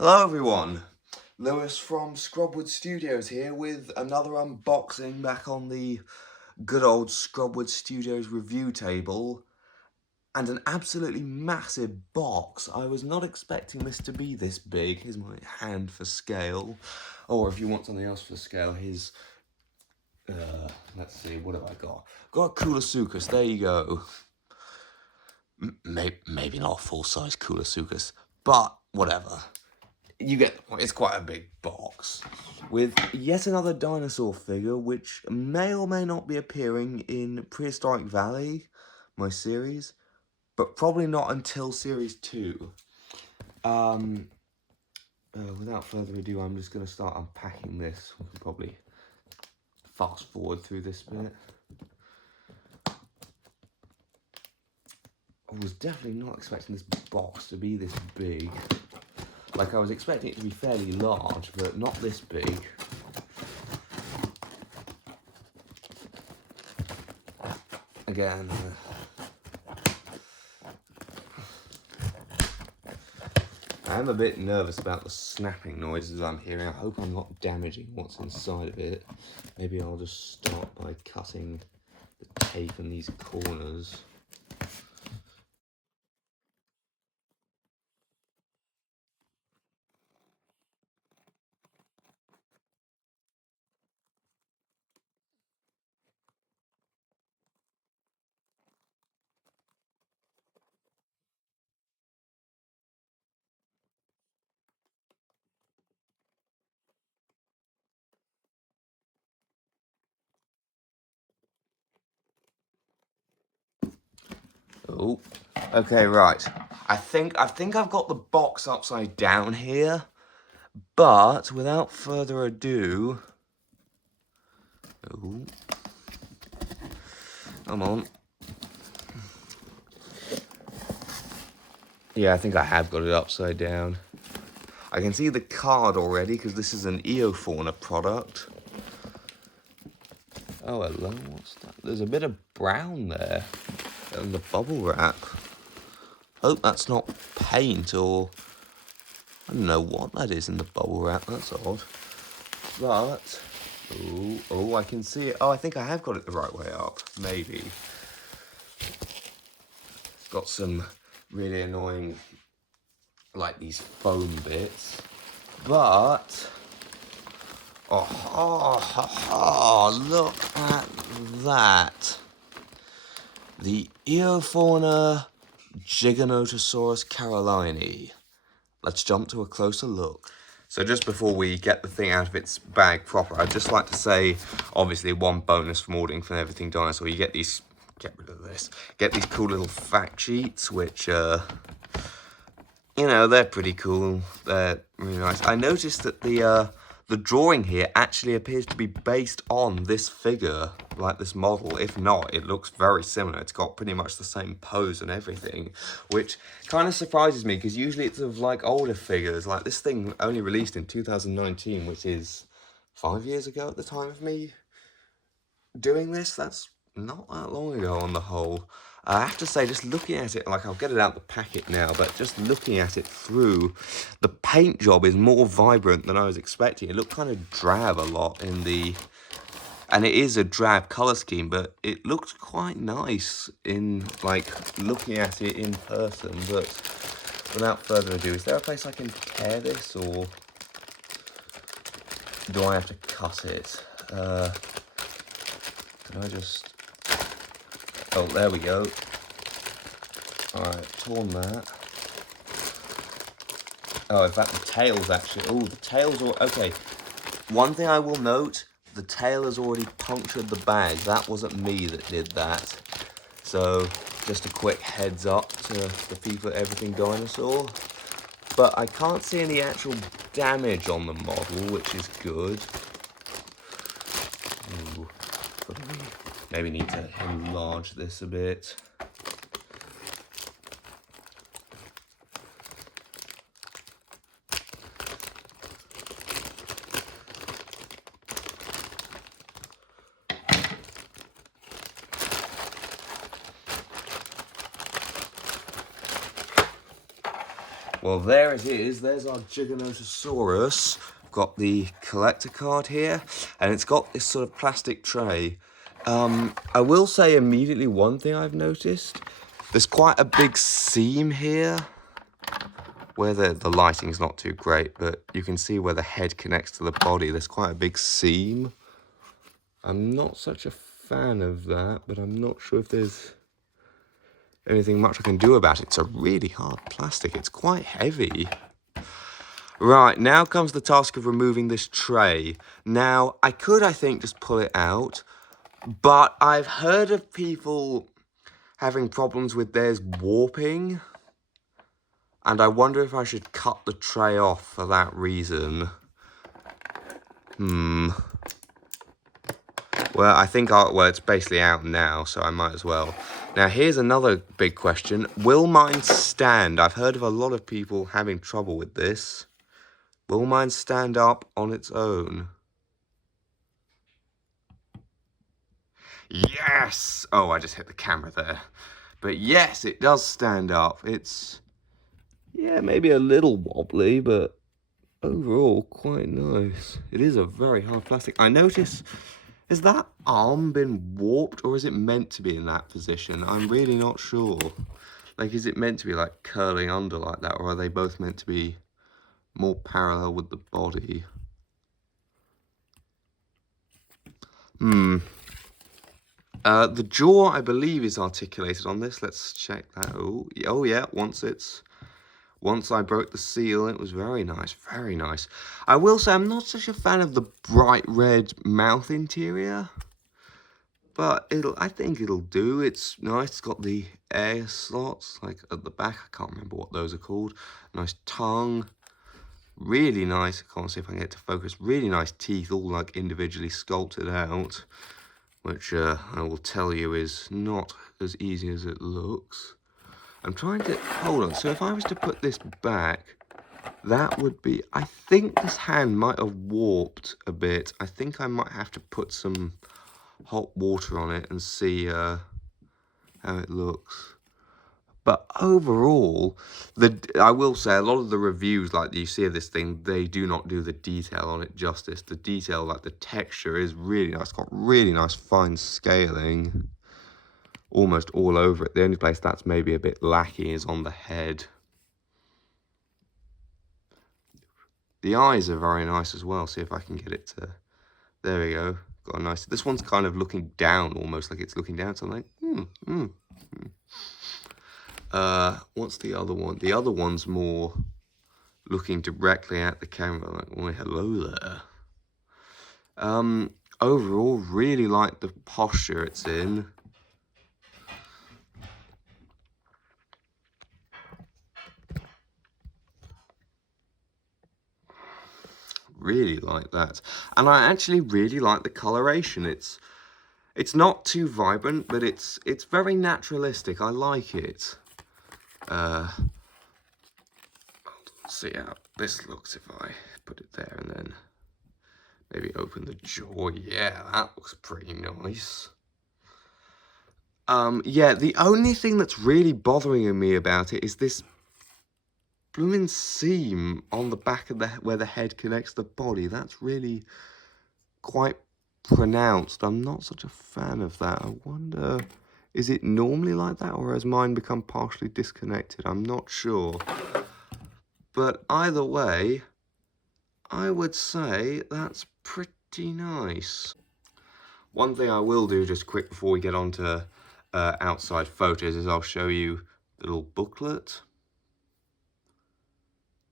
Hello everyone, Lewis from Scrubwood Studios here with another unboxing back on the good old Scrubwood Studios review table, and an absolutely massive box. I was not expecting this to be this big. Here's my hand for scale, or if you want something else for scale, here's, let's see, what have I got? Got a Koolasuchus, there you go. Maybe not a full-size Koolasuchus, but whatever. You get the point. It's quite a big box with yet another dinosaur figure, which may or may not be appearing in Prehistoric Valley, my series, but probably not until Series 2. Without further ado, I'm just going to start unpacking this. We can probably fast forward through this bit. I was definitely not expecting this box to be this big. Like, I was expecting it to be fairly large, but not this big. Again, I'm a bit nervous about the snapping noises I'm hearing. I hope I'm not damaging what's inside of it. Maybe I'll just start by cutting the tape in these corners. Oh, okay, right. I think I've got the box upside down here, but without further ado, oh, come on. Yeah, I think I have got it upside down. I can see the card already because this is an Eofauna product. Oh, hello, what's that? There's a bit of brown there in the bubble wrap. Hope that's not paint or... I don't know what that is in the bubble wrap, that's odd. But... Oh, I can see it. Oh, I think I have got it the right way up. Maybe. It's got some really annoying, like, these foam bits. But... Oh, look at that. The Eofauna Giganotosaurus carolini. Let's jump to a closer look. So just before we get the thing out of its bag proper, I'd just like to say, obviously, one bonus from ordering from Everything Dinosaur. You get these, get rid of this, get these cool little fact sheets, which, you know, they're pretty cool. They're really nice. I noticed that the drawing here actually appears to be based on this figure, like this model. If not, it looks very similar. It's got pretty much the same pose and everything, which kind of surprises me because usually it's of like older figures. Like this thing only released in 2019, which is 5 years ago at the time of me doing this. That's not that long ago on the whole. I have to say, just looking at it, like I'll get it out the packet now, but just looking at it through, the paint job is more vibrant than I was expecting. It looked kind of drab a lot in the, and it is a drab color scheme, but it looked quite nice in, like, looking at it in person. But without further ado, is there a place I can tear this, or do I have to cut it? Can I just... Oh, there we go. Alright, torn that. Oh, in fact, the tail's actually... Oh, the tail's... Okay, one thing I will note, the tail has already punctured the bag. That wasn't me that did that. So, just a quick heads up to the people at Everything Dinosaur. But I can't see any actual damage on the model, which is good. Ooh, maybe need to enlarge this a bit. Well, there it is. There's our Giganotosaurus. Got the collector card here, and it's got this sort of plastic tray. I will say immediately one thing I've noticed. There's quite a big seam here where the lighting's not too great, but you can see where the head connects to the body. There's quite a big seam. I'm not such a fan of that, but I'm not sure if there's anything much I can do about it. It's a really hard plastic. It's quite heavy. Right, now comes the task of removing this tray. Now, I could, I think, just pull it out, but I've heard of people having problems with theirs warping, and I wonder if I should cut the tray off for that reason. Well, I think it's basically out now, so I might as well. Now, here's another big question. Will mine stand? I've heard of a lot of people having trouble with this. Will mine stand up on its own? Yes! Oh, I just hit the camera there. But yes, it does stand up. It's, yeah, maybe a little wobbly, but overall quite nice. It is a very hard plastic. I notice, has that arm been warped, or is it meant to be in that position? I'm really not sure. Like, is it meant to be like curling under like that, or are they both meant to be more parallel with the body? The jaw, I believe, is articulated on this. Let's check that. Oh yeah, once I broke the seal, it was very nice, very nice. I will say I'm not such a fan of the bright red mouth interior, but I think it'll do. It's nice. It's got the air slots, like at the back. I can't remember what those are called. Nice tongue. Really nice. I can't see if I can get to focus. Really nice teeth, all like individually sculpted out, which I will tell you is not as easy as it looks. I'm trying to, hold on, so if I was to put this back, that would be, I think this hand might have warped a bit. I think I might have to put some hot water on it and see how it looks. But overall, I will say a lot of the reviews like you see of this thing, they do not do the detail on it justice. The detail, like the texture, is really nice. It's got really nice fine scaling almost all over it. The only place that's maybe a bit lacking is on the head. The eyes are very nice as well. See if I can get it to, there we go. Got a nice, this one's kind of looking down, almost like it's looking down. So I'm like, what's the other one? The other one's more looking directly at the camera, like, oh, hello there. Overall, really like the posture it's in. Really like that. And I actually really like the coloration. It's not too vibrant, but it's very naturalistic. I like it. Let's see how this looks if I put it there and then maybe open the jaw. Yeah, that looks pretty nice. Yeah, the only thing that's really bothering me about it is this blooming seam on the back of where the head connects the body. That's really quite pronounced. I'm not such a fan of that. I wonder, is it normally like that, or has mine become partially disconnected? I'm not sure. But either way, I would say that's pretty nice. One thing I will do just quick before we get on to outside photos is I'll show you the little booklet.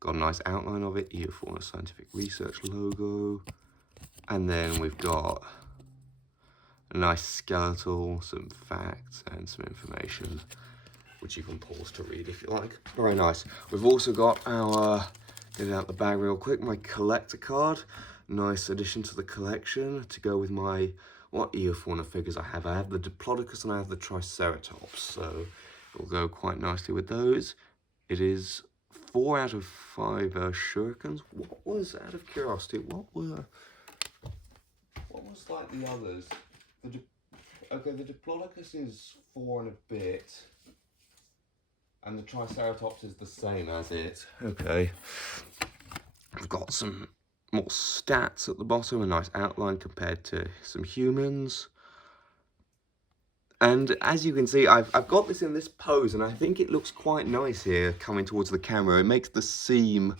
Got a nice outline of it, Eofauna Scientific Research logo. And then we've got a nice skeletal, some facts and some information, which you can pause to read if you like. Very nice. We've also got our, get it out the bag real quick, my collector card. Nice addition to the collection to go with my, what Eofauna figures I have. I have the Diplodocus and I have the Triceratops, so it will go quite nicely with those. It is 4 out of 5 shurikens. What was, out of curiosity, what was like the others? Okay, the Diplodocus is 4 and a bit. And the Triceratops is the same as it. Okay. We've got some more stats at the bottom, a nice outline compared to some humans. And as you can see, I've got this in this pose, and I think it looks quite nice here coming towards the camera. It makes the seam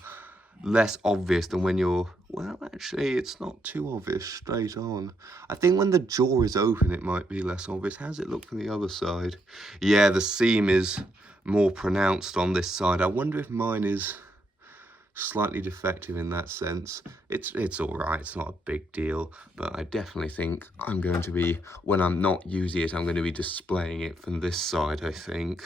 less obvious than when you're, well, actually, it's not too obvious straight on. I think when the jaw is open, it might be less obvious. How does it look from the other side? Yeah, the seam is more pronounced on this side. I wonder if mine is slightly defective in that sense. It's all right, it's not a big deal, but I definitely think I'm going to be, when I'm not using it, I'm going to be displaying it from this side, I think.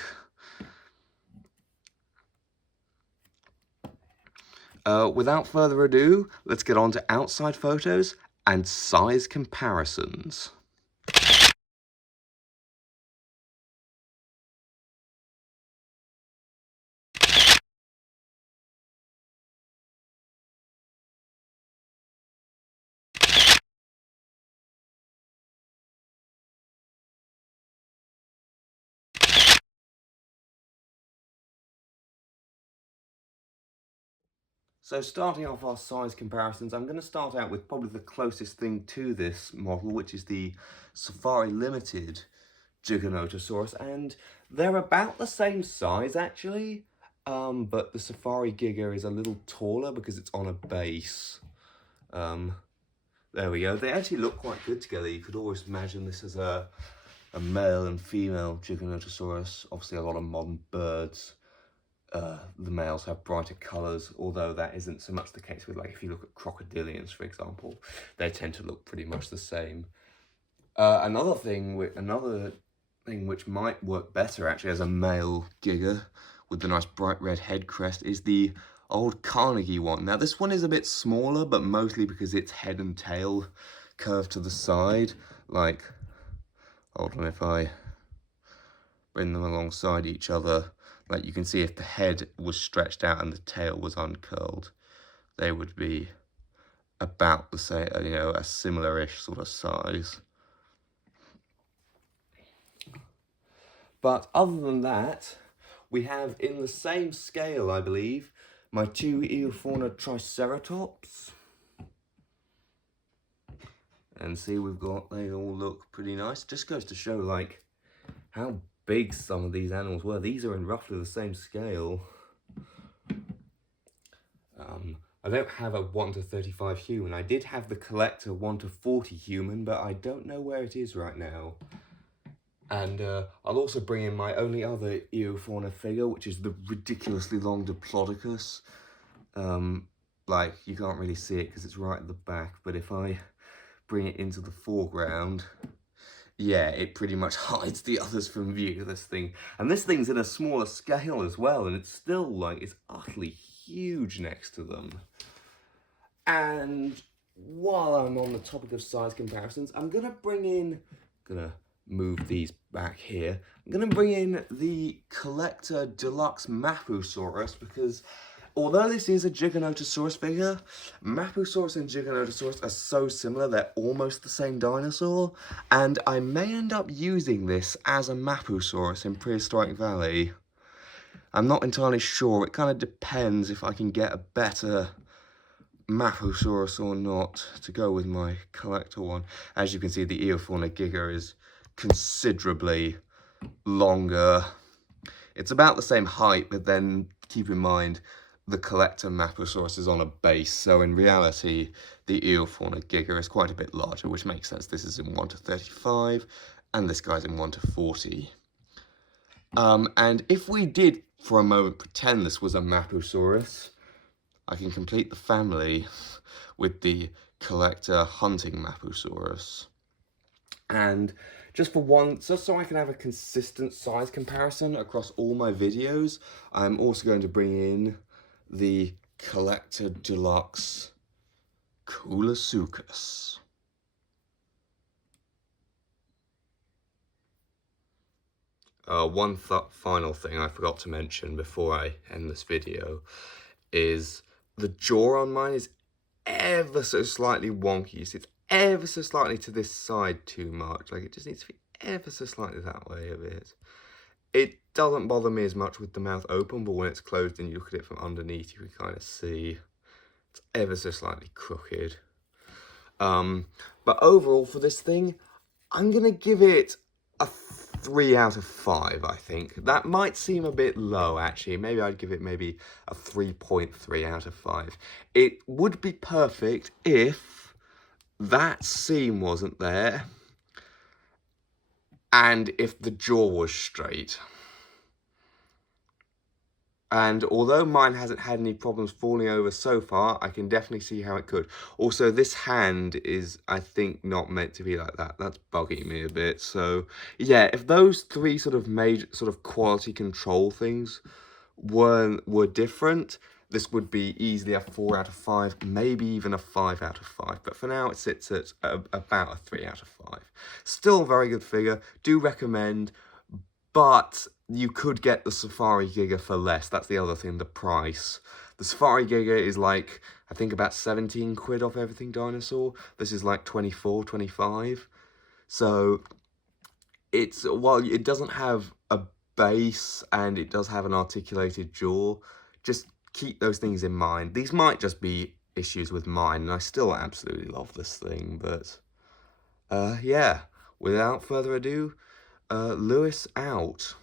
Without further ado, let's get on to outside photos and size comparisons. So starting off our size comparisons, I'm going to start out with probably the closest thing to this model, which is the Safari Limited Giganotosaurus, and they're about the same size actually, but the Safari Giga is a little taller because it's on a base. There we go. They actually look quite good together. You could always imagine this as a male and female Giganotosaurus. Obviously a lot of modern birds, the males have brighter colours, although that isn't so much the case with, like, if you look at crocodilians, for example, they tend to look pretty much the same. Another thing which might work better actually as a male Giga with the nice bright red head crest is the old Carnegie one. Now this one is a bit smaller, but mostly because its head and tail curve to the side. Like, hold on, if I bring them alongside each other, like you can see if the head was stretched out and the tail was uncurled, they would be about the same, you know, a similar-ish sort of size. But other than that, we have in the same scale, I believe, my two Eofauna Triceratops. And see, they all look pretty nice. Just goes to show, like, how big some of these animals were. These are in roughly the same scale. I don't have a 1:35 human. I did have the collector 1:40 human, but I don't know where it is right now. And I'll also bring in my only other Eofauna figure, which is the ridiculously long Diplodocus. Like, you can't really see it because it's right at the back, but if I bring it into the foreground, yeah, it pretty much hides the others from view, this thing. And this thing's in a smaller scale as well, and it's still, like, it's utterly huge next to them. And while I'm on the topic of size comparisons, I'm gonna move these back here. I'm gonna bring in the Collector Deluxe Mapusaurus because although this is a Giganotosaurus figure, Mapusaurus and Giganotosaurus are so similar, they're almost the same dinosaur, and I may end up using this as a Mapusaurus in Prehistoric Valley. I'm not entirely sure, it kind of depends if I can get a better Mapusaurus or not to go with my collector one. As you can see, the Eofauna Giga is considerably longer. It's about the same height, but then keep in mind the collector Mapusaurus is on a base, so in reality the Eofauna Giga is quite a bit larger, which makes sense. This is in 1:35 and this guy's in 1:40. And if we did for a moment pretend this was a Mapusaurus, I can complete the family with the collector hunting Mapusaurus. And just so I can have a consistent size comparison across all my videos, I'm also going to bring in the Collector Deluxe Coolosuchus. One final thing I forgot to mention before I end this video is the jaw on mine is ever so slightly wonky. It's ever so slightly to this side too much. Like, it just needs to be ever so slightly that way a bit. It doesn't bother me as much with the mouth open, but when it's closed and you look at it from underneath, you can kind of see it's ever so slightly crooked. But overall for this thing, I'm gonna give it a 3 out of 5, I think. That might seem a bit low, actually. Maybe I'd give it maybe a 3.3 out of 5. It would be perfect if that seam wasn't there and if the jaw was straight. And although mine hasn't had any problems falling over so far, I can definitely see how it could. Also, this hand is, I think, not meant to be like that. That's bugging me a bit. So, yeah, if those three sort of major sort of quality control things were different, this would be easily a 4 out of 5, maybe even a 5 out of 5. But for now, it sits at about a 3 out of 5. Still a very good figure. Do recommend. But you could get the Safari Giga for less. That's the other thing, the price. The Safari Giga is like, I think about 17 quid off Everything Dinosaur. This is like 24, 25. So it's, while it doesn't have a base and it does have an articulated jaw, just keep those things in mind. These might just be issues with mine, and I still absolutely love this thing, but yeah, without further ado, Lewis out.